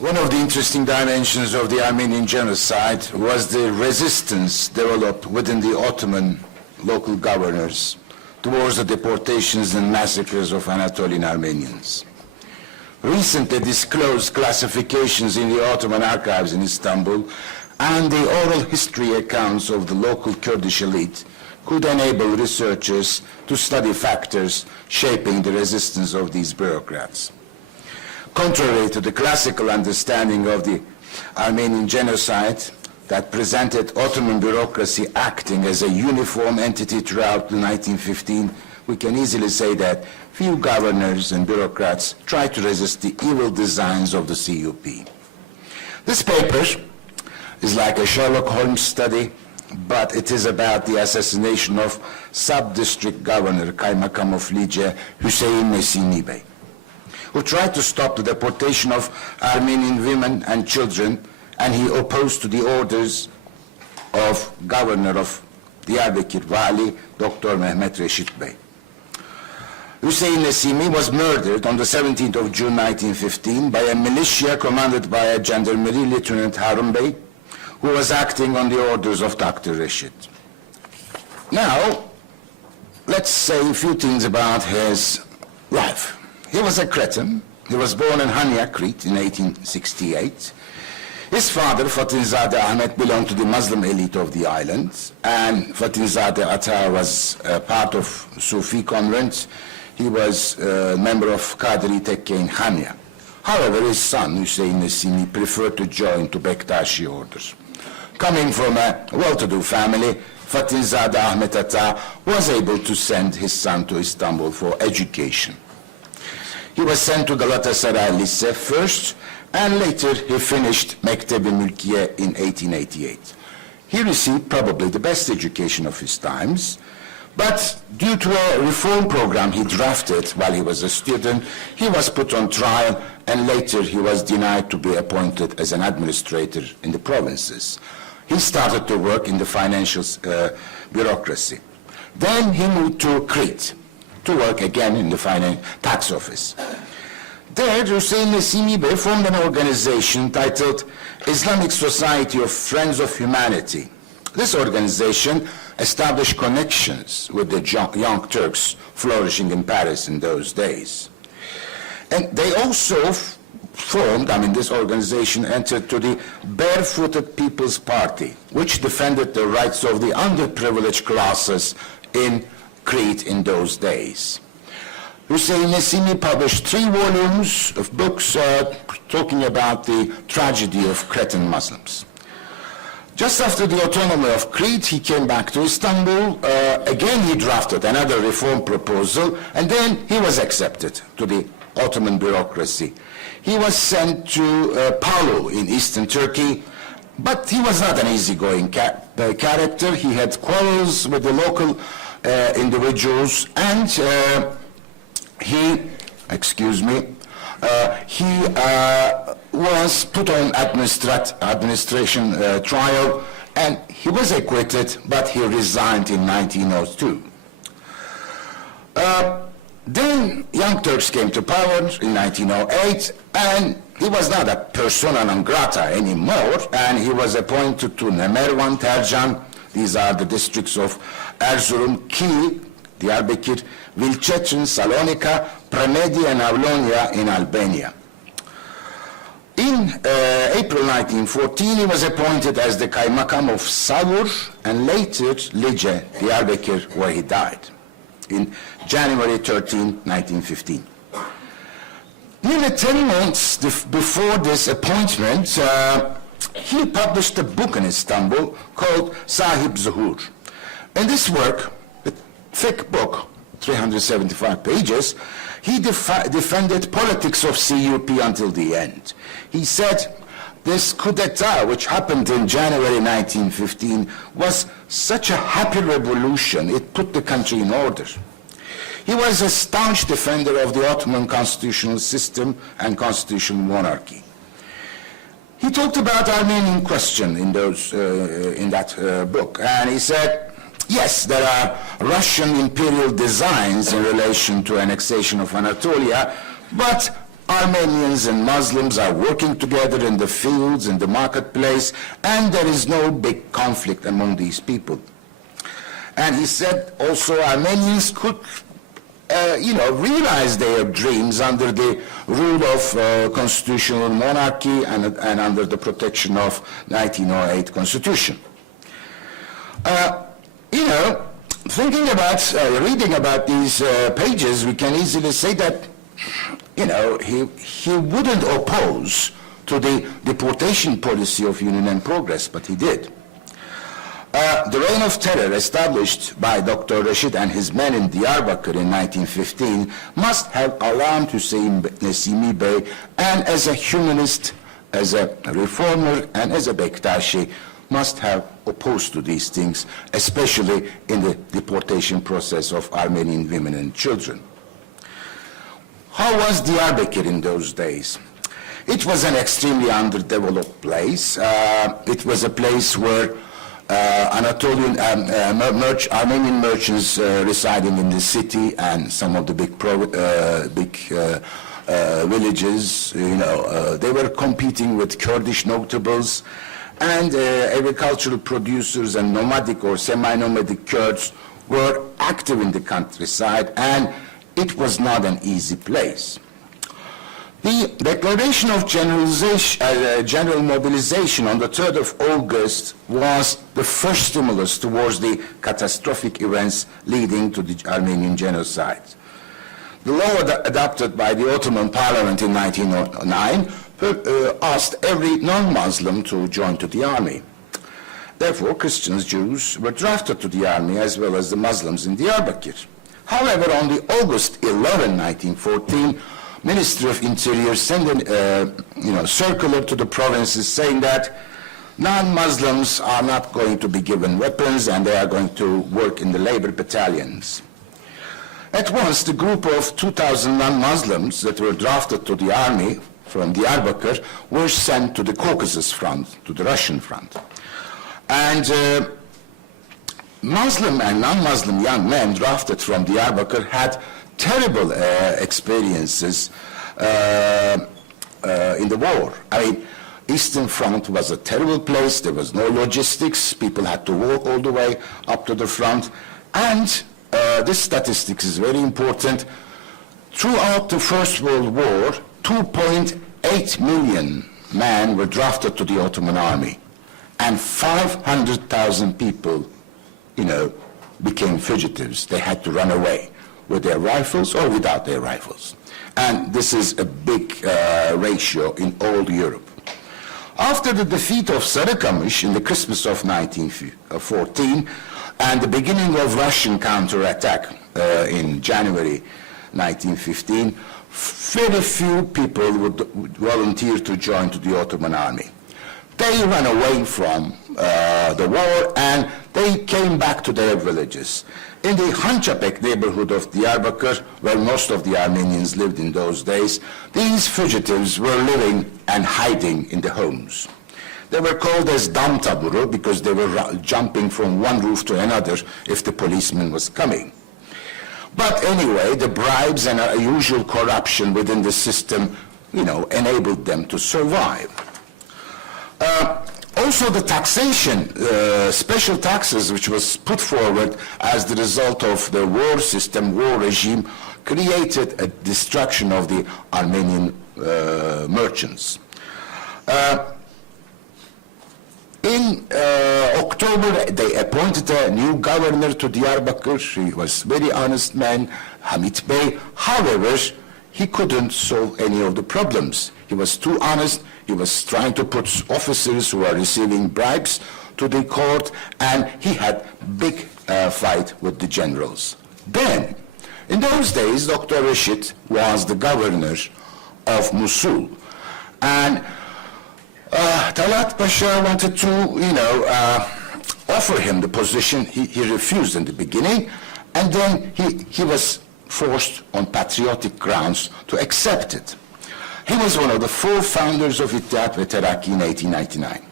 One of the interesting dimensions of the Armenian genocide was the resistance developed within the Ottoman local governors towards the deportations and massacres of Anatolian Armenians. Recently disclosed classifications in the Ottoman archives in Istanbul and the oral history accounts of the local Kurdish elite could enable researchers to study factors shaping the resistance of these bureaucrats. Contrary to the classical understanding of the Armenian genocide that presented Ottoman bureaucracy acting as a uniform entity throughout the 1915, we can easily say that few governors and bureaucrats tried to resist the evil designs of the CUP. This paper is like a Sherlock Holmes study, but it is about the assassination of sub-district governor Kaymakam of Lice, Hüseyin Nesimi Bey, who tried to stop the deportation of Armenian women and children, and he opposed to the orders of governor of Diyarbakir Vali, Dr. Mehmet Reşit Bey. Hüseyin Nesimi was murdered on the 17th of June 1915 by a militia commanded by a Gendarmerie Lieutenant Harun Bey, who was acting on the orders of Dr. Reşit. Now, let's say a few things about his life. He was a Cretan. He was born in Hania, Crete, in 1868. His father, Fatinzade Ahmet, belonged to the Muslim elite of the island, and Fatinzade Attar was part of Sufi convent. He was a member of Kadri Tekke in Hania. However, his son, Hüseyin Nesimi, preferred to join to Bektashi orders. Coming from a well-to-do family, Fatinzade Ahmet Attar was able to send his son to Istanbul for education. He was sent to Galatasaray Lise first, and later he finished Mektebi Mülkiye in 1888. He received probably the best education of his times, but due to a reform program he drafted while he was a student, he was put on trial, and later he was denied to be appointed as an administrator in the provinces. He started to work in the financial bureaucracy. Then he moved to Crete to work again in the tax office. There, Hüseyin Nesimi Bey formed an organization titled Islamic Society of Friends of Humanity. This organization established connections with the young Turks flourishing in Paris in those days. And they also formed, this organization entered to the Barefooted People's Party, which defended the rights of the underprivileged classes in Crete in those days. Hüseyin Nesimi published 3 volumes of books talking about the tragedy of Cretan Muslims. Just after the autonomy of Crete, he came back to Istanbul. Again, he drafted another reform proposal, and then he was accepted to the Ottoman bureaucracy. He was sent to Palu in eastern Turkey, but he was not an easygoing character. He had quarrels with the local individuals, and he was put on administration trial, and he was acquitted, but he resigned in 1902. Then Young Turks came to power in 1908, and he was not a persona non grata anymore, and he was appointed to Nemervan, Tercan. These are the districts of Erzurum, Ki, Diyarbakir, Vilcetrin, Salonika, Premedi, and Avlonia in Albania. In April 1914, he was appointed as the Kaymakam of Savur, and later Lice, Diyarbakir, where he died in January 13, 1915. Nearly 10 months before this appointment, he published a book in Istanbul called Sahib Zuhur. In this work, a thick book, 375 pages, he defended politics of CUP until the end. He said this coup d'etat, which happened in January 1915, was such a happy revolution, it put the country in order. He was a staunch defender of the Ottoman constitutional system and constitutional monarchy. He talked about the Armenian question in that book, and he said, yes, there are Russian imperial designs in relation to annexation of Anatolia, but Armenians and Muslims are working together in the fields, in the marketplace, and there is no big conflict among these people. And he said also Armenians could realize their dreams under the rule of constitutional monarchy and under the protection of 1908 Constitution. Thinking about, reading about these pages, we can easily say that, he wouldn't oppose to the deportation policy of Union and Progress, but he did. The reign of terror established by Dr. Rashid and his men in Diyarbakir in 1915 must have alarmed Hüseyin Nesimi Bey, and as a humanist, as a reformer, and as a Bektashi, must have opposed to these things, especially in the deportation process of Armenian women and children. How was Diyarbakir in those days? It was an extremely underdeveloped place. It was a place where Anatolian Armenian merchants residing in the city and some of the big villages, they were competing with Kurdish notables, and agricultural producers and nomadic or semi-nomadic Kurds were active in the countryside, and it was not an easy place. The declaration of general mobilization on the 3rd of August was the first stimulus towards the catastrophic events leading to the Armenian genocide. The law adopted by the Ottoman Parliament in 1909 asked every non-Muslim to join to the army. Therefore, Christians, Jews were drafted to the army as well as the Muslims in Diyarbakir. However, on the August 11, 1914, Ministry of Interior sent a circular to the provinces saying that non-Muslims are not going to be given weapons and they are going to work in the labor battalions. At once, the group of 2,000 non-Muslims that were drafted to the army from Diyarbakir were sent to the Caucasus front, to the Russian front. And Muslim and non-Muslim young men drafted from Diyarbakir had terrible experiences in the war. I mean, Eastern Front was a terrible place. There was no logistics. People had to walk all the way up to the front. And this statistics is very important. Throughout the First World War, 2.8 million men were drafted to the Ottoman army, and 500,000 people, became fugitives. They had to run away with their rifles or without their rifles. And this is a big ratio in all Europe. After the defeat of Sarıkamış in the Christmas of 1914 and the beginning of Russian counterattack in January 1915, very few people would volunteer to join to the Ottoman army. They ran away from the war and they came back to their villages. In the Hançapek neighborhood of Diyarbakir, where most of the Armenians lived in those days, these fugitives were living and hiding in the homes. They were called as dam taburu because they were jumping from one roof to another if the policeman was coming. But anyway, the bribes and usual corruption within the system, enabled them to survive. Also, the taxation, special taxes, which was put forward as the result of the war system, war regime, created a destruction of the Armenian merchants. In October, they appointed a new governor to Diyarbakir. He was a very honest man, Hamit Bey. However, he couldn't solve any of the problems. He was too honest. He was trying to put officers who are receiving bribes to the court, and he had big fight with the generals. Then, in those days, Dr. Rashid was the governor of Mosul, and Talat Pasha wanted to, offer him the position. He refused in the beginning, and then he was forced on patriotic grounds to accept it. He was one of the 4 founders of Ittihad ve Terakki in 1899.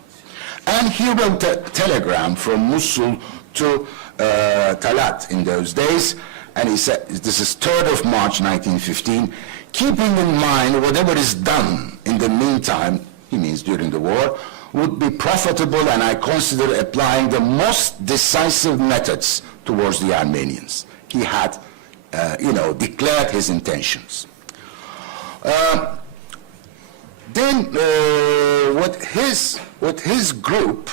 And he wrote a telegram from Mosul to Talat in those days, and he said, this is 3rd of March 1915, keeping in mind whatever is done in the meantime, he means during the war, would be profitable, and I consider applying the most decisive methods towards the Armenians. He had, declared his intentions. Then, with his group,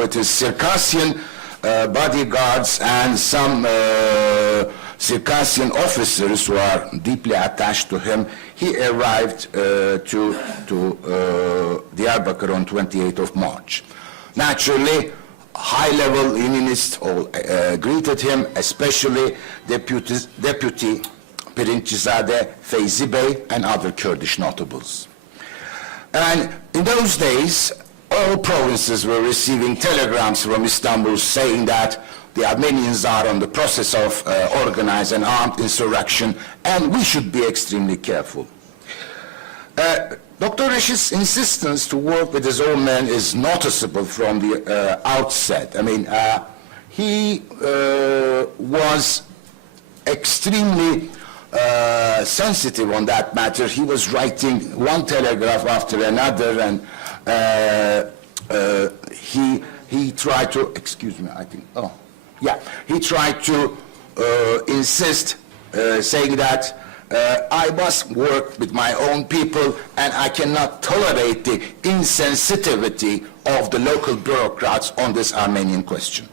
with his Circassian bodyguards and some Circassian officers who are deeply attached to him, he arrived to Diyarbakir on 28th of March. Naturally, high-level Unionists all greeted him, especially Deputy Pirinçzade Feyzi Bey and other Kurdish notables. And in those days, all provinces were receiving telegrams from Istanbul saying that the Armenians are on the process of organized and armed insurrection, and we should be extremely careful. Dr. Reşit's insistence to work with his own men is noticeable from the outset. I mean, he was extremely sensitive on that matter. He was writing one telegraph after another, and he tried to, excuse me, I think, oh, yeah, he tried to insist, saying that I must work with my own people, and I cannot tolerate the insensitivity of the local bureaucrats on this Armenian question.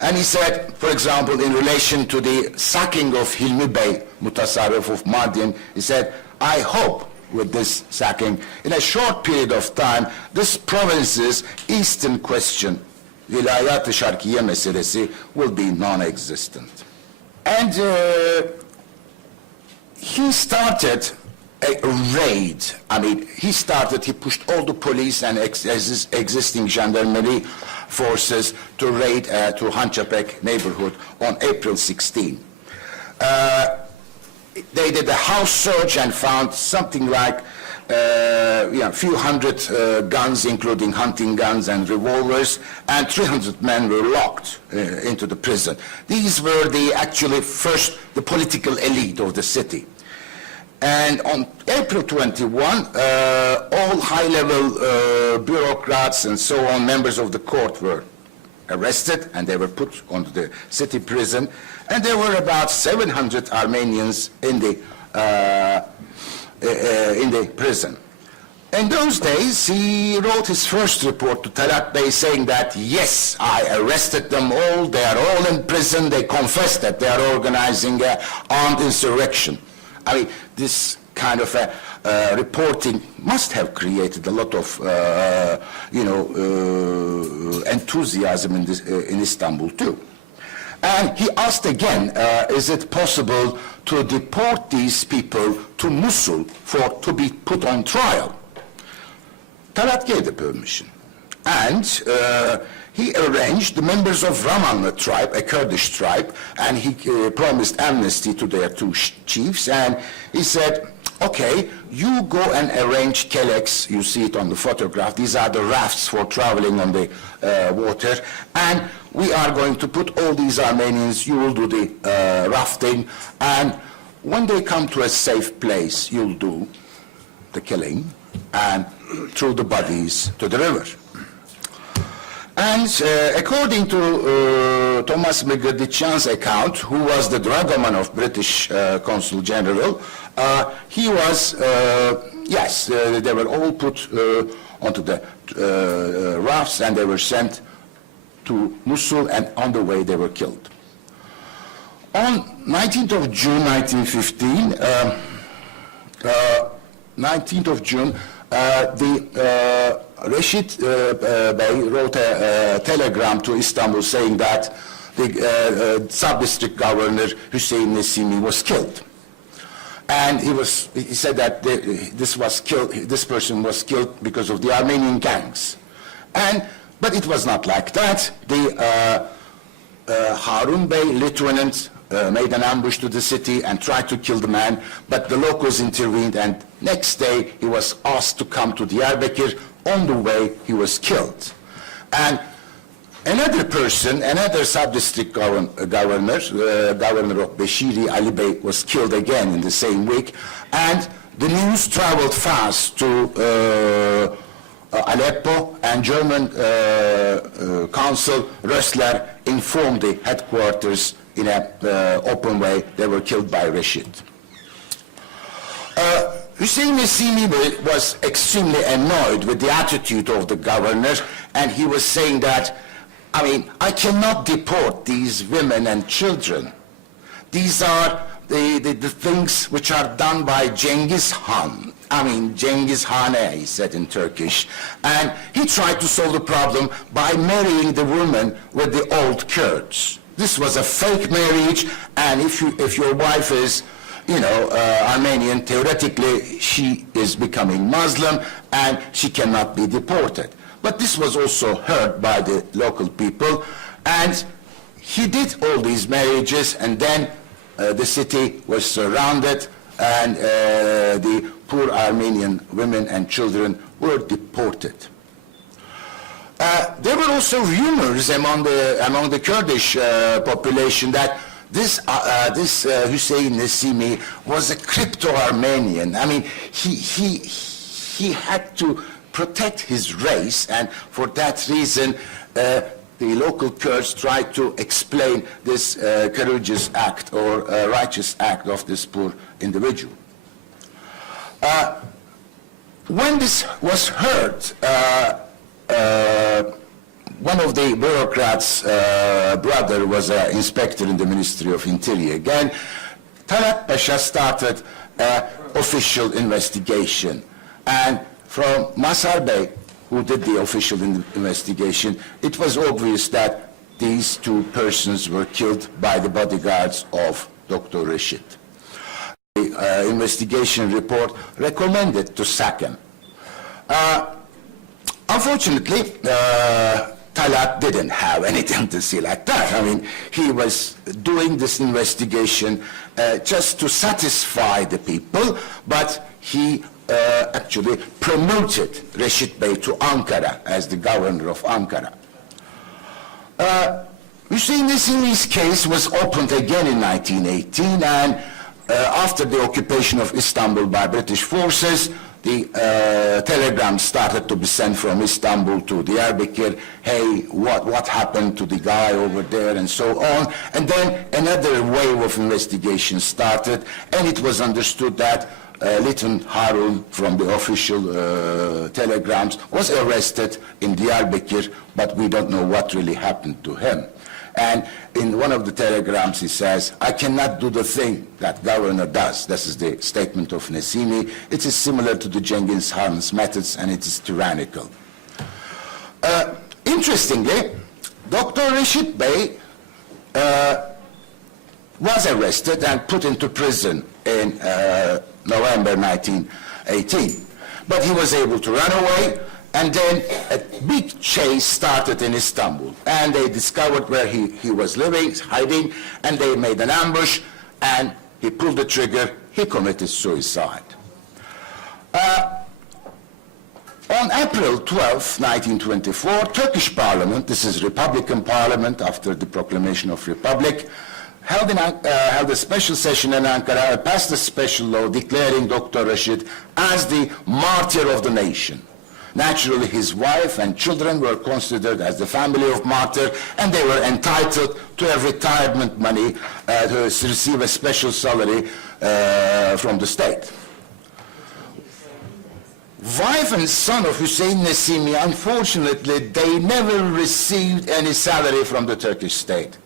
And he said, for example, in relation to the sacking of Hilmi Bey, Mutasarrif of Mardin, he said, I hope with this sacking, in a short period of time, this province's eastern question, Vilayat-ı Şarkiye meselesi, will be non-existent. And he started a raid. I mean, he pushed all the police and existing gendarmerie forces to raid to Hançapek neighborhood on April 16. They did a house search and found something like a few hundred guns, including hunting guns and revolvers, and 300 men were locked into the prison. These were the political elite of the city. And on April 21, all high-level bureaucrats and so on, members of the court were arrested, and they were put onto the city prison. And there were about 700 Armenians in the prison. In those days, he wrote his first report to Talat Bey saying that, yes, I arrested them all, they are all in prison, they confessed that they are organizing armed insurrection. I mean, this kind of reporting must have created a lot of, enthusiasm in Istanbul too. And he asked again, is it possible to deport these people to Mosul to be put on trial? Talat gave the permission. And he arranged the members of Ramanlı tribe, a Kurdish tribe, and he promised amnesty to their two chiefs, and he said, okay, you go and arrange keleks, you see it on the photograph, these are the rafts for traveling on the water, and we are going to put all these Armenians, you will do the rafting, and when they come to a safe place, you'll do the killing and throw the bodies to the river. And according to Thomas McGradichan's account, who was the dragoman of British Consul General, he was, yes, they were all put onto the rafts, and they were sent to Mosul, and on the way they were killed. On 19th of June 1915, 19th of June, Reşit Bey wrote a telegram to Istanbul saying that the sub-district governor Hüseyin Nesimi was killed. And he said that this person was killed because of the Armenian gangs. But it was not like that. The Harun Bey lieutenant made an ambush to the city and tried to kill the man, but the locals intervened, and next day he was asked to come to Diyarbakir. On the way, he was killed. And Another person, another sub-district governor, governor of Beshiri, Ali Bey, was killed again in the same week, and the news traveled fast to Aleppo, and German consul Rössler informed the headquarters in an open way they were killed by Rashid. Hüseyin Nesimi was extremely annoyed with the attitude of the governors, and he was saying that, I mean, I cannot deport these women and children. These are the things which are done by Cengiz Han. I mean, Cengiz Hane, he said in Turkish. And he tried to solve the problem by marrying the woman with the old Kurds. This was a fake marriage, and if your wife is, you know, Armenian, theoretically she is becoming Muslim and she cannot be deported. But this was also heard by the local people, and he did all these marriages, and then the city was surrounded, and the poor Armenian women and children were deported. There were also rumors among the Kurdish population that this Hüseyin Nesimi was a crypto-Armenian. I mean, he had to protect his race, and for that reason, the local Kurds tried to explain this courageous act or righteous act of this poor individual. When this was heard, one of the bureaucrats' brother was an inspector in the Ministry of Interior. Again, Talat Pasha started an official investigation, and from Masar Bey, who did the official investigation, it was obvious that these two persons were killed by the bodyguards of Dr. Rashid. The investigation report recommended to sack him. Unfortunately, Talat didn't have anything to say like that. I mean, he was doing this investigation just to satisfy the people, but he actually promoted Rashid Bey to Ankara as the governor of Ankara. Hüseyin Nesimi's case was opened again in 1918, and after the occupation of Istanbul by British forces, the telegrams started to be sent from Istanbul to Diyarbakir. Hey, what happened to the guy over there, and so on. And then another wave of investigation started, and it was understood that Lieutenant Harun from the official telegrams was arrested in Diyarbakir, but we don't know what really happened to him. And in one of the telegrams he says, I cannot do the thing that governor does. This is the statement of Nesimi. It is similar to the Cengiz Han's methods, and it is tyrannical. Interestingly, Dr. Rashid Bey was arrested and put into prison in November 1918. But he was able to run away, and then a big chase started in Istanbul. And they discovered where he was living, hiding, and they made an ambush, and he pulled the trigger, he committed suicide. On April 12, 1924, Turkish Parliament, this is Republican Parliament after the proclamation of Republic, held a special session in Ankara, passed a special law declaring Dr. Rashid as the martyr of the nation. Naturally, his wife and children were considered as the family of martyr, and they were entitled to a retirement money to receive a special salary from the state. Wife and son of Hüseyin Nesimi, unfortunately, they never received any salary from the Turkish state.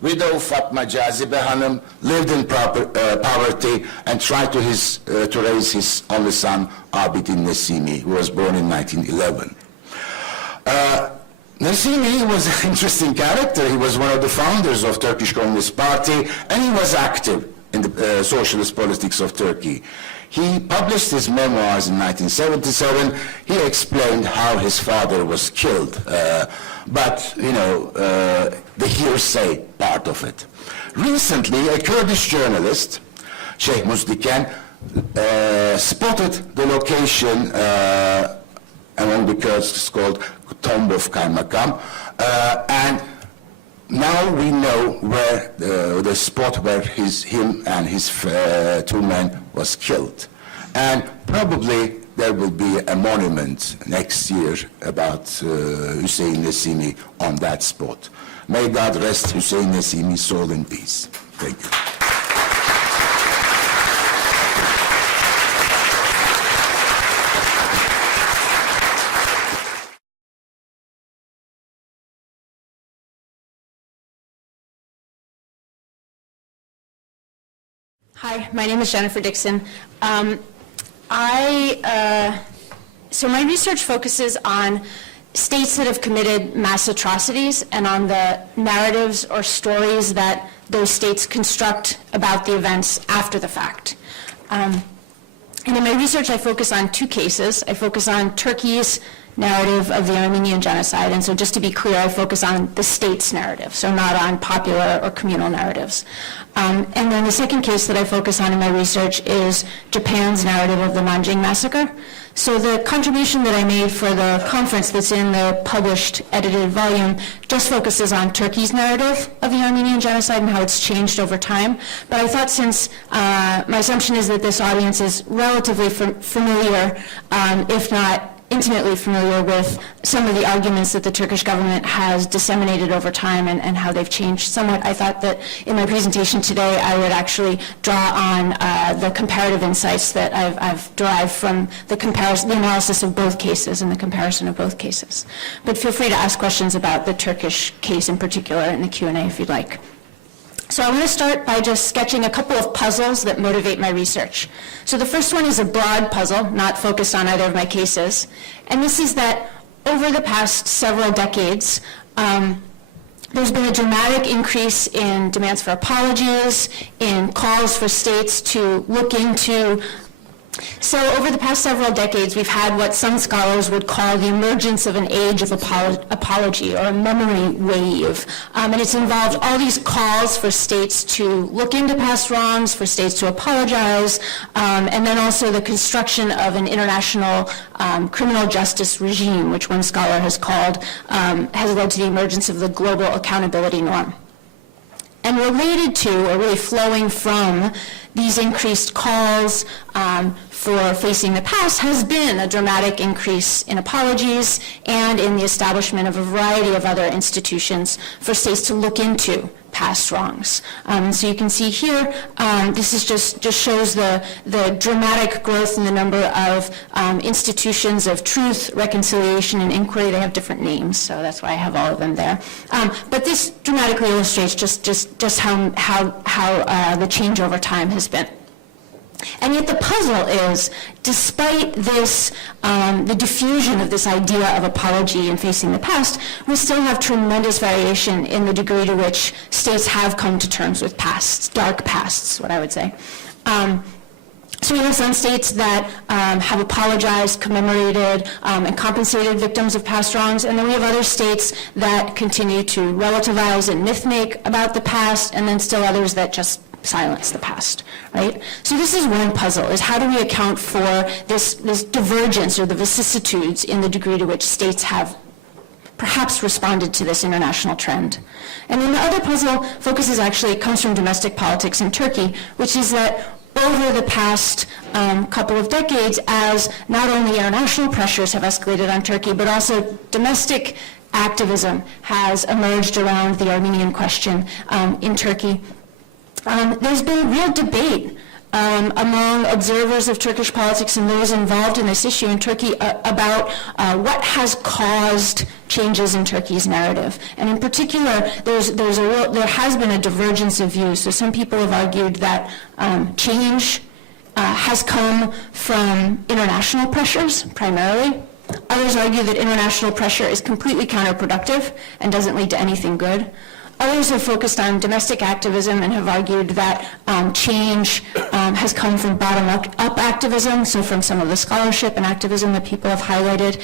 Widow Fatma Cazibe Hanım lived in poverty and tried to raise his only son, Abidin Nesimi, who was born in 1911. Nesimi was an interesting character. He was one of the founders of Turkish Communist Party, and he was active in the socialist politics of Turkey. He published his memoirs in 1977. He explained how his father was killed, but, you know, the hearsay part of it. Recently, a Kurdish journalist, Sheikh Musdiken, spotted the location among because it's called Tomb of Kaymakam. And now we know where the spot where him and his two men was killed. And probably there will be a monument next year about Hüseyin Nesimi on that spot. May God rest Hüseyin Nesimi's soul in peace. Thank you. Hi, my name is Jenifer Dixon. So my research focuses on states that have committed mass atrocities and on the narratives or stories that those states construct about the events after the fact. And in my research, I focus on two cases. I focus on Turkey's narrative of the Armenian genocide, and so just to be clear, I focus on the state's narrative, so not on popular or communal narratives. And then the second case that I focus on in my research is Japan's narrative of the Nanjing massacre. So the contribution that I made for the conference that's in the published edited volume just focuses on Turkey's narrative of the Armenian genocide and how it's changed over time. But I thought, since my assumption is that this audience is relatively familiar, if not intimately familiar with some of the arguments that the Turkish government has disseminated over time and how they've changed somewhat, I thought that in my presentation today I would actually draw on the comparative insights that I've derived from the analysis of both cases and the comparison of both cases. But feel free to ask questions about the Turkish case in particular in the Q&A if you'd like. So I'm going to start by just sketching a couple of puzzles that motivate my research. So the first one is a broad puzzle, not focused on either of my cases. And this is that over the past several decades, there's been a dramatic increase in demands for apologies, in calls for states to look into. So over the past several decades, we've had what some scholars would call the emergence of an age of apology, or a memory wave. And it's involved all these calls for states to look into past wrongs, for states to apologize, and then also the construction of an international criminal justice regime, which one scholar has called, has led to the emergence of the global accountability norm. And related to, or really flowing from, these increased calls for facing the past has been a dramatic increase in apologies and in the establishment of a variety of other institutions for states to look into past wrongs. So you can see here, this is just shows the dramatic growth in the number of institutions of truth, reconciliation, and inquiry. They have different names, so that's why I have all of them there. But this dramatically illustrates just how the change over time has been. And yet the puzzle is, despite this, the diffusion of this idea of apology and facing the past, we still have tremendous variation in the degree to which states have come to terms with pasts, dark pasts, what I would say. So we have some states that have apologized, commemorated, and compensated victims of past wrongs, and then we have other states that continue to relativize and myth-make about the past, and then still others that just silence the past, right? So this is one puzzle, is how do we account for this divergence or the vicissitudes in the degree to which states have perhaps responded to this international trend. And then the other puzzle comes from domestic politics in Turkey, which is that over the past couple of decades, as not only international pressures have escalated on Turkey, but also domestic activism has emerged around the Armenian question in Turkey. There's been real debate among observers of Turkish politics and those involved in this issue in Turkey about what has caused changes in Turkey's narrative. And in particular, there has been a divergence of views. So some people have argued that change has come from international pressures, primarily. Others argue that international pressure is completely counterproductive and doesn't lead to anything good. Others have focused on domestic activism and have argued that change has come from bottom-up activism, so from some of the scholarship and activism that people have highlighted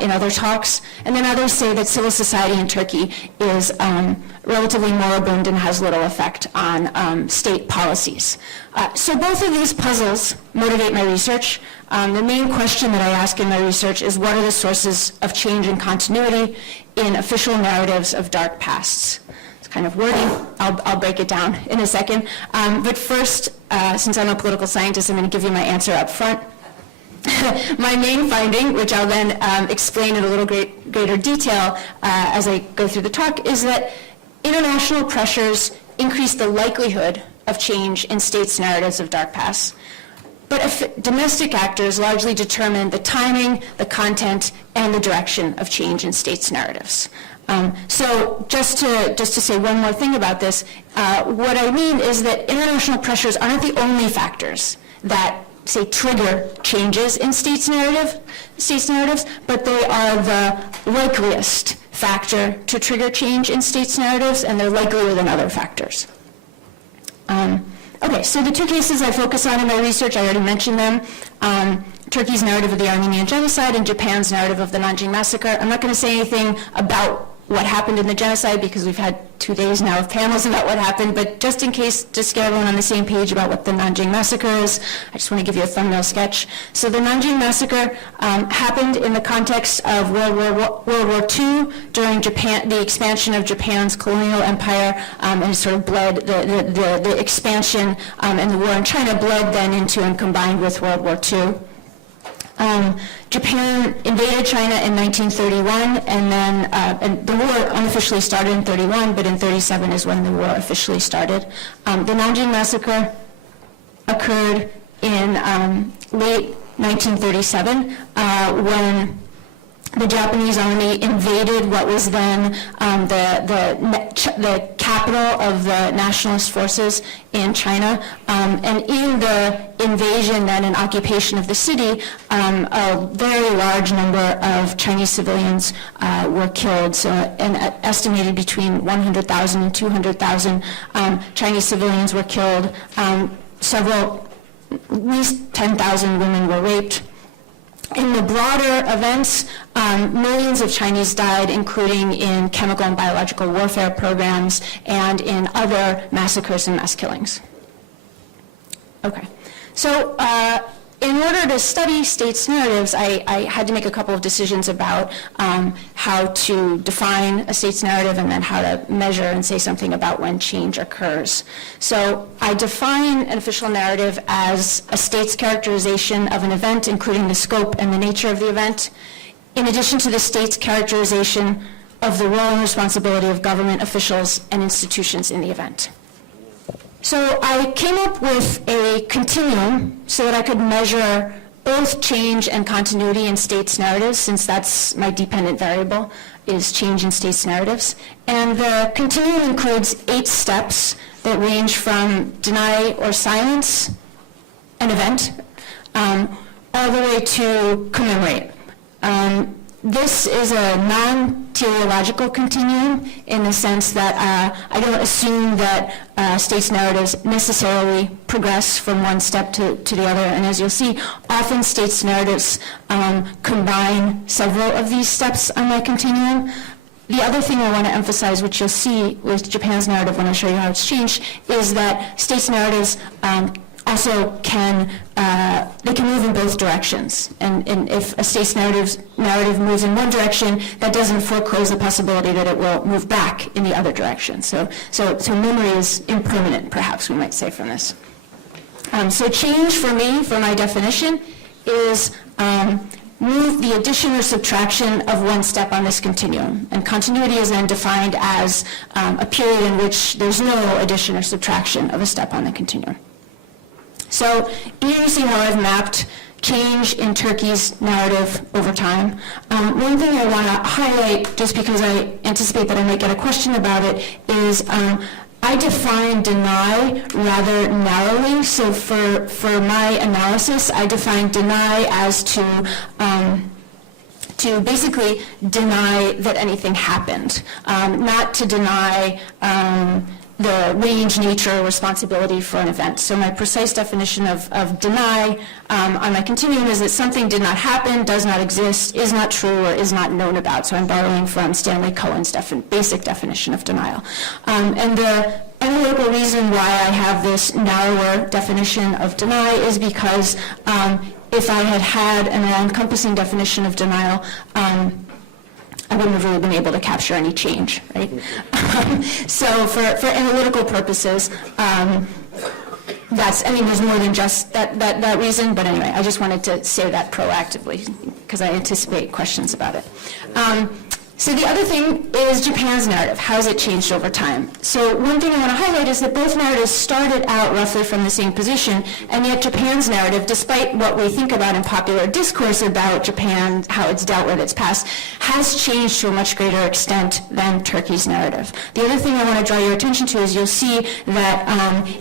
in other talks. And then others say that civil society in Turkey is relatively moribund and has little effect on state policies. So both of these puzzles motivate my research. The main question that I ask in my research is what are the sources of change and continuity in official narratives of dark pasts? It's kind of wordy. I'll break it down in a second. But first, since I'm a political scientist, I'm going to give you my answer up front. My main finding, which I'll then explain in a little greater detail as I go through the talk, is that international pressures increase the likelihood of change in states' narratives of dark pasts. But domestic actors largely determine the timing, the content, and the direction of change in states' narratives. So just to say one more thing about this, what I mean is that international pressures aren't the only factors that say trigger changes in states' narratives, but they are the likeliest factor to trigger change in states' narratives, and they're likelier than other factors. Okay, so the two cases I focus on in my research, I already mentioned them. Turkey's narrative of the Armenian genocide and Japan's narrative of the Nanjing massacre. I'm not going to say anything about what happened in the genocide because we've had 2 days now of panels about what happened, but just in case, just get everyone on the same page about what the Nanjing massacre is, I just want to give you a thumbnail sketch. So the Nanjing massacre happened in the context of World War II during the expansion of Japan's colonial empire, and it sort of bled, the expansion and the war in China bled then into and combined with World War II. Japan invaded China in 1931, and then and the war unofficially started in 31, but in 37 is when the war officially started. The Nanjing massacre occurred in late 1937 when the Japanese army invaded what was then the capital of the nationalist forces in China. And in the invasion then and occupation of the city, a very large number of Chinese civilians were killed. So an estimated between 100,000 and 200,000 Chinese civilians were killed. At least 10,000 women were raped. In the broader events, millions of Chinese died, including in chemical and biological warfare programs and in other massacres and mass killings. Okay, so in order to study states' narratives, I had to make a couple of decisions about how to define a state's narrative and then how to measure and say something about when change occurs. So I define an official narrative as a state's characterization of an event, including the scope and the nature of the event, in addition to the state's characterization of the role and responsibility of government officials and institutions in the event. So I came up with a continuum so that I could measure both change and continuity in states' narratives, since that's my dependent variable, is change in states' narratives. And the continuum includes 8 steps that range from deny or silence an event, all the way to commemorate. This is a non-teleological continuum in the sense that I don't assume that states' narratives necessarily progress from one step to the other. And as you'll see, often states' narratives combine several of these steps on my continuum. The other thing I want to emphasize, which you'll see with Japan's narrative when I show you how it's changed, is that states' narratives also can move in both directions. And if a state's narrative moves in one direction, that doesn't foreclose the possibility that it will move back in the other direction. So memory is impermanent, perhaps we might say from this. So change for me, for my definition, is move the addition or subtraction of one step on this continuum. And continuity is then defined as a period in which there's no addition or subtraction of a step on the continuum. So here you see how I've mapped change in Turkey's narrative over time. One thing I want to highlight, just because I anticipate that I might get a question about it, is I define deny rather narrowly. So for my analysis, I define deny as to basically deny that anything happened, not to deny the range, nature, or responsibility for an event. So my precise definition of deny on my continuum is that something did not happen, does not exist, is not true, or is not known about. So I'm borrowing from Stanley Cohen's basic definition of denial. And the analytical reason why I have this narrower definition of deny is because if I had had an all-encompassing definition of denial, I wouldn't have really been able to capture any change, right? So for analytical purposes, there's more than just that reason, but anyway, I just wanted to say that proactively because I anticipate questions about it. So the other thing is Japan's narrative. How has it changed over time? So one thing I want to highlight is that both narratives started out roughly from the same position, and yet Japan's narrative, despite what we think about in popular discourse about Japan, how it's dealt with its past, has changed to a much greater extent than Turkey's narrative. The other thing I want to draw your attention to is you'll see that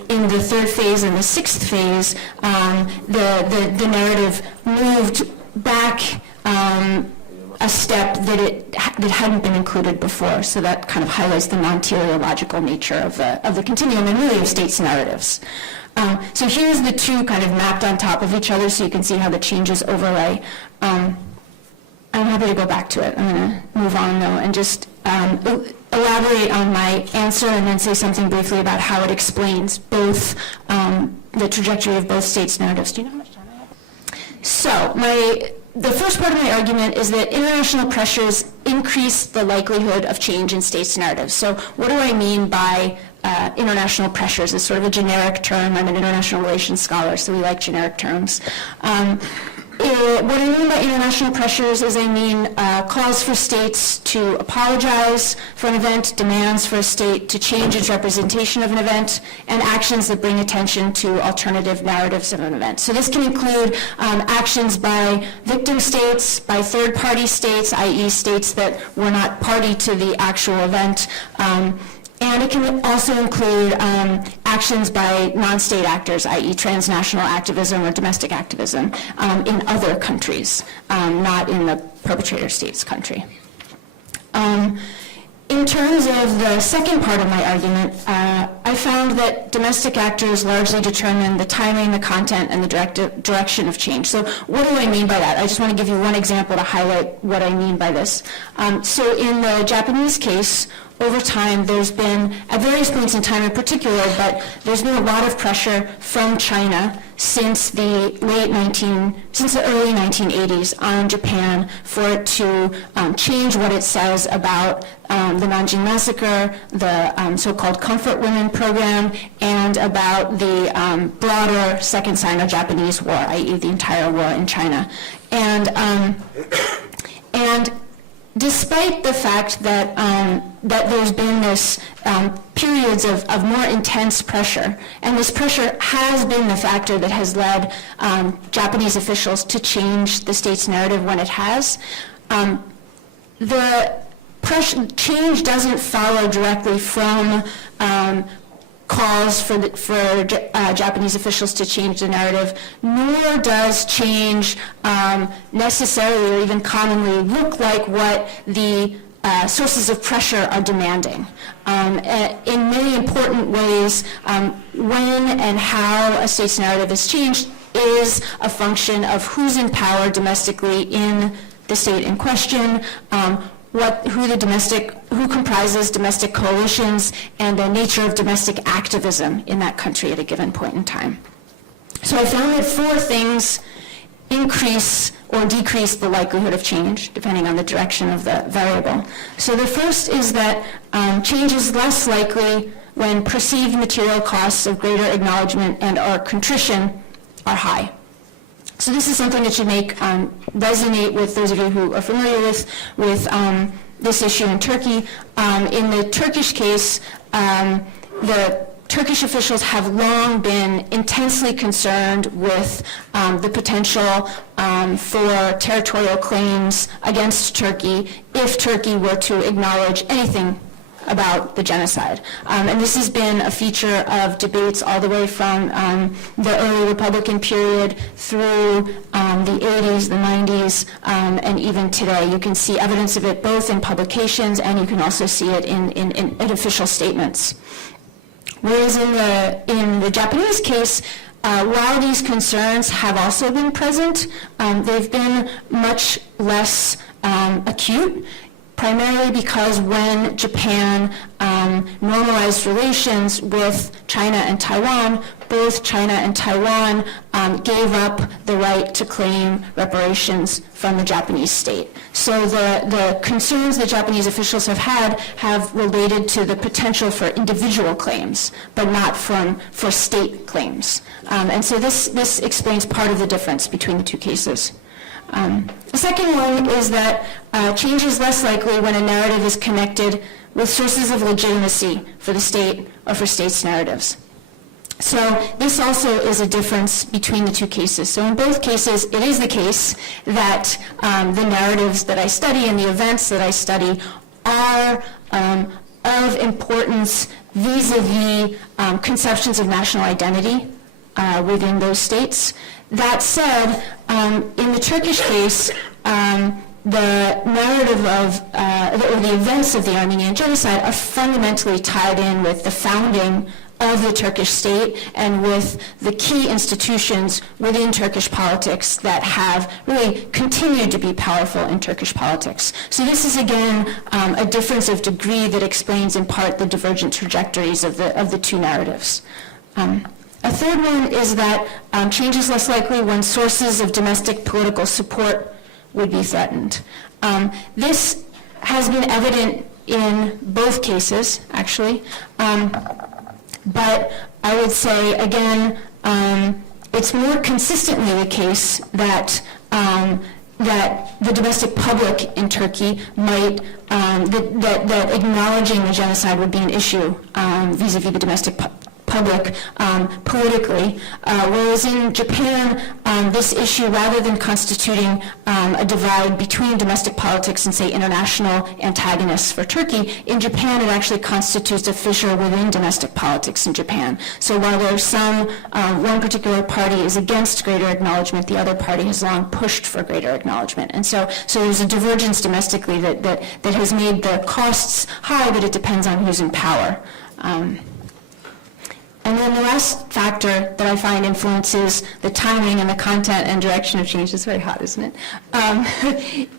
in the third phase and the sixth phase, the narrative moved back a step that hadn't been included before. So that kind of highlights the non-teleological nature of the continuum and really of states' narratives. So here's the two kind of mapped on top of each other so you can see how the changes overlay. I'm happy to go back to it. I'm going to move on though and just elaborate on my answer and then say something briefly about how it explains both the trajectory of both states' narratives. Do you know how much time I have? So the first part of my argument is that international pressures increase the likelihood of change in states' narratives. So what do I mean by international pressures? It's sort of a generic term. I'm an international relations scholar, so we like generic terms. What I mean by international pressures is I mean calls for states to apologize for an event, demands for a state to change its representation of an event, and actions that bring attention to alternative narratives of an event. So this can include actions by victim states, by third-party states, i.e. states that were not party to the actual event, and it can also include actions by non-state actors, i.e. transnational activism or domestic activism in other countries, not in the perpetrator state's country. In terms of the second part of my argument, I found that domestic actors largely determine the timing, the content, and the direction of change. So what do I mean by that? I just want to give you one example to highlight what I mean by this. So in the Japanese case, over time, there's been, at various points in time in particular, but there's been a lot of pressure from China since the early 1980s on Japan for it to change what it says about the Nanjing massacre, the so-called Comfort Women program, and about the broader Second Sino-Japanese War, i.e. the entire war in China. And despite the fact that that there's been this periods of more intense pressure, and this pressure has been the factor that has led Japanese officials to change the state's narrative when it has, the change doesn't follow directly from calls for Japanese officials to change the narrative, nor does change necessarily or even commonly look like what the sources of pressure are demanding. In many important ways, when and how a state's narrative is changed is a function of who's in power domestically in the state in question, who comprises domestic coalitions, and the nature of domestic activism in that country at a given point in time. So I found that four things increase or decrease the likelihood of change, depending on the direction of the variable. So the first is that change is less likely when perceived material costs of greater acknowledgement and or contrition are high. So this is something that should make resonate with those of you who are familiar with this issue in Turkey. In the Turkish case, the Turkish officials have long been intensely concerned with the potential for territorial claims against Turkey if Turkey were to acknowledge anything about the genocide. And this has been a feature of debates all the way from the early Republican period through the 80s, the 90s, and even today. You can see evidence of it both in publications and you can also see it in official statements. Whereas in the Japanese case, while these concerns have also been present, they've been much less acute. primarily because when Japan normalized relations with China and Taiwan, both China and Taiwan gave up the right to claim reparations from the Japanese state. So the concerns that Japanese officials have had have related to the potential for individual claims, but not for state claims. And so this explains part of the difference between the two cases. The second one is that change is less likely when a narrative is connected with sources of legitimacy for the state or for states' narratives. So this also is a difference between the two cases. So in both cases, it is the case that the narratives that I study and the events that I study are of importance vis-a-vis conceptions of national identity within those states. That said, in the Turkish case, the narrative of, or the events of the Armenian genocide are fundamentally tied in with the founding of the Turkish state and with the key institutions within Turkish politics that have really continued to be powerful in Turkish politics. So this is again a difference of degree that explains in part the divergent trajectories of the two narratives. A third one is that change is less likely when sources of domestic political support would be threatened. This has been evident in both cases, actually. But I would say, again, it's more consistently the case that that the domestic public in Turkey might, that acknowledging the genocide would be an issue vis-a-vis the domestic public politically, whereas in Japan, this issue, rather than constituting a divide between domestic politics and, say, international antagonists for Turkey, in Japan it actually constitutes a fissure within domestic politics in Japan. So while there's some, one particular party is against greater acknowledgement, the other party has long pushed for greater acknowledgement. And so there's a divergence domestically that has made the costs high, but it depends on who's in power. And then the last factor that I find influences the timing and the content and direction of change, it's very hot, isn't it,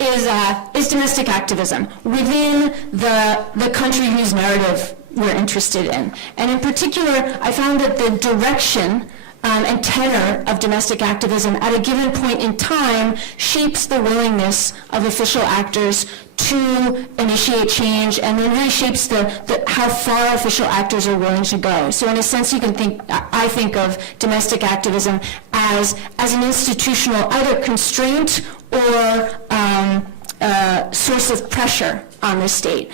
is domestic activism within the country whose narrative we're interested in. And in particular, I found that the direction and tenor of domestic activism at a given point in time shapes the willingness of official actors to initiate change, and then really shapes how far official actors are willing to go. So in a sense, you can think, I think of domestic activism as an institutional either constraint or source of pressure on the state.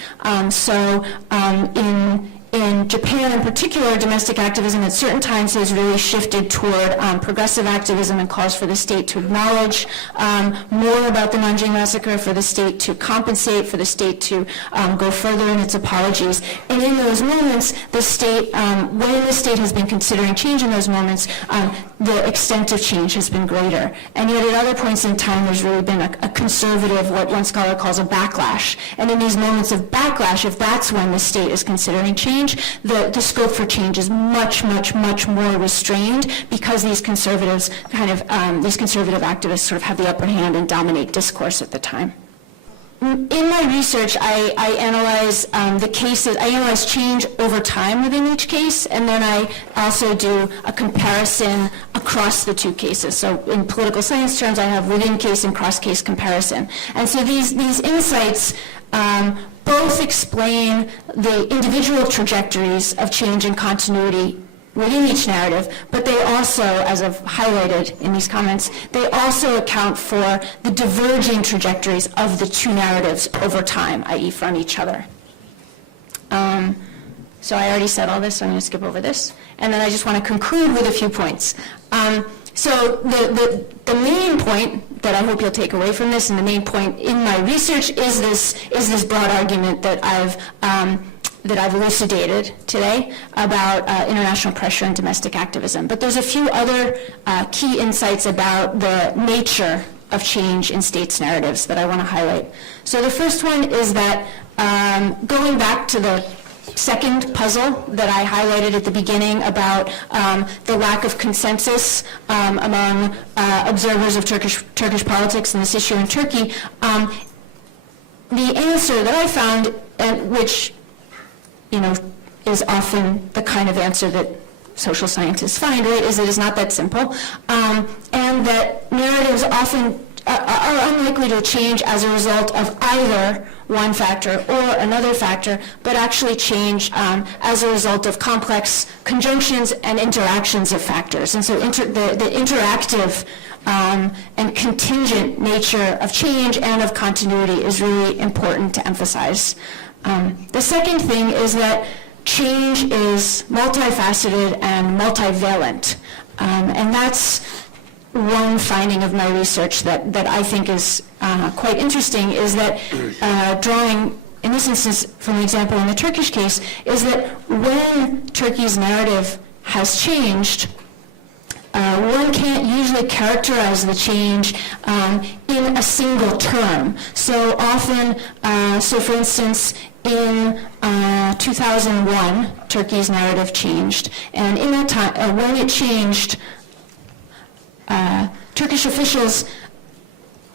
In Japan in particular, domestic activism at certain times has really shifted toward progressive activism and calls for the state to acknowledge more about the Nanjing massacre, for the state to compensate, for the state to go further in its apologies. And in those moments, the state, when the state has been considering change in those moments, the extent of change has been greater. And yet at other points in time, there's really been a conservative, what one scholar calls a backlash. And in these moments of backlash, if that's when the state is considering change, the scope for change is much, much, much more restrained, because these conservatives these conservative activists sort of have the upper hand and dominate discourse at the time. In my research, I analyze the cases, I analyze change over time within each case, and then I also do a comparison across the two cases. So in political science terms, I have within case and cross-case comparison. And so these insights both explain the individual trajectories of change and continuity within each narrative, but they also, as I've highlighted in these comments, they also account for the diverging trajectories of the two narratives over time, i.e. from each other. So I already said all this, so I'm going to skip over this. And then I just want to conclude with a few points. So the main point that I hope you'll take away from this, and the main point in my research, is this broad argument that I've elucidated today about international pressure and domestic activism. But there's a few other key insights about the nature of change in states' narratives that I want to highlight. So the first one is that going back to the second puzzle that I highlighted at the beginning about the lack of consensus among observers of Turkish politics and this issue in Turkey, the answer that I found, which, is often the kind of answer that social scientists find, right, is it is not that simple, and that narratives often are unlikely to change as a result of either one factor or another factor, but actually change as a result of complex conjunctions and interactions of factors. And so the interactive and contingent nature of change and of continuity is really important to emphasize. The second thing is that change is multifaceted and multivalent, and that's one finding of my research that I think is quite interesting, is that drawing, in this instance, from the example in the Turkish case, is that when Turkey's narrative has changed, one can't usually characterize the change in a single term. So often, so for instance, in 2001, Turkey's narrative changed, and in that time, when it changed, Turkish officials,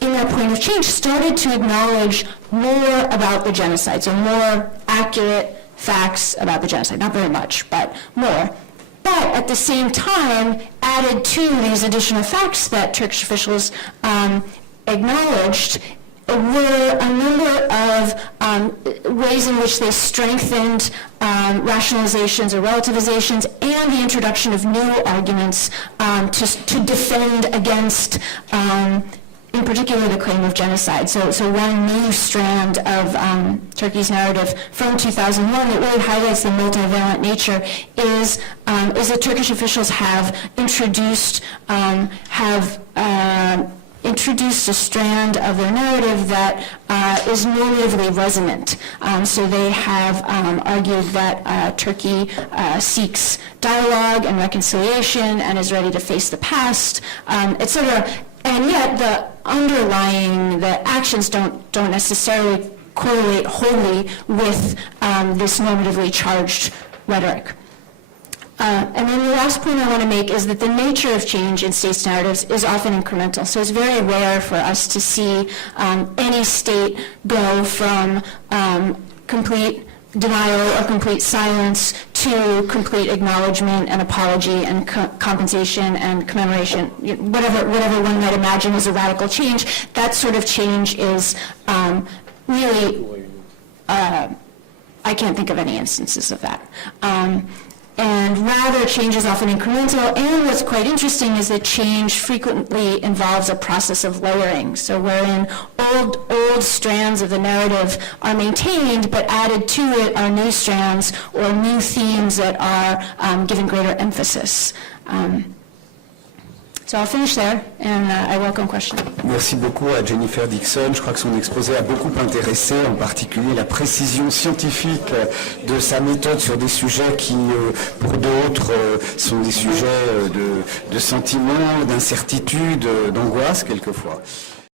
in their point of change, started to acknowledge more about the genocide, so more accurate facts about the genocide. Not very much, but more. But at the same time, added to these additional facts that Turkish officials acknowledged were a number of ways in which they strengthened rationalizations or relativizations and the introduction of new arguments to defend against, in particular, the claim of genocide. So one new strand of Turkey's narrative from 2001 that really highlights the multivalent nature is that Turkish officials have introduced a strand of their narrative that is normatively resonant. So they have argued that Turkey seeks dialogue and reconciliation and is ready to face the past, etc. And yet the actions don't necessarily correlate wholly with this normatively charged rhetoric. And then the last point I want to make is that the nature of change in states' narratives is often incremental. So it's very rare for us to see any state go from complete denial or complete silence to complete acknowledgement and apology and compensation and commemoration, whatever one might imagine as a radical change. That sort of change is really, I can't think of any instances of that. And rather, change is often incremental, and what's quite interesting is that change frequently involves a process of layering, so wherein old strands of the narrative are maintained, but added to it are new strands or new themes that are given greater emphasis. So I'll finish there, and I welcome questions. Merci beaucoup à Jenifer Dixon. Je crois que son exposé a beaucoup intéressé, en particulier la précision scientifique de sa méthode sur des sujets qui, pour d'autres, sont des sujets de sentiments, d'incertitude, d'angoisse quelquefois.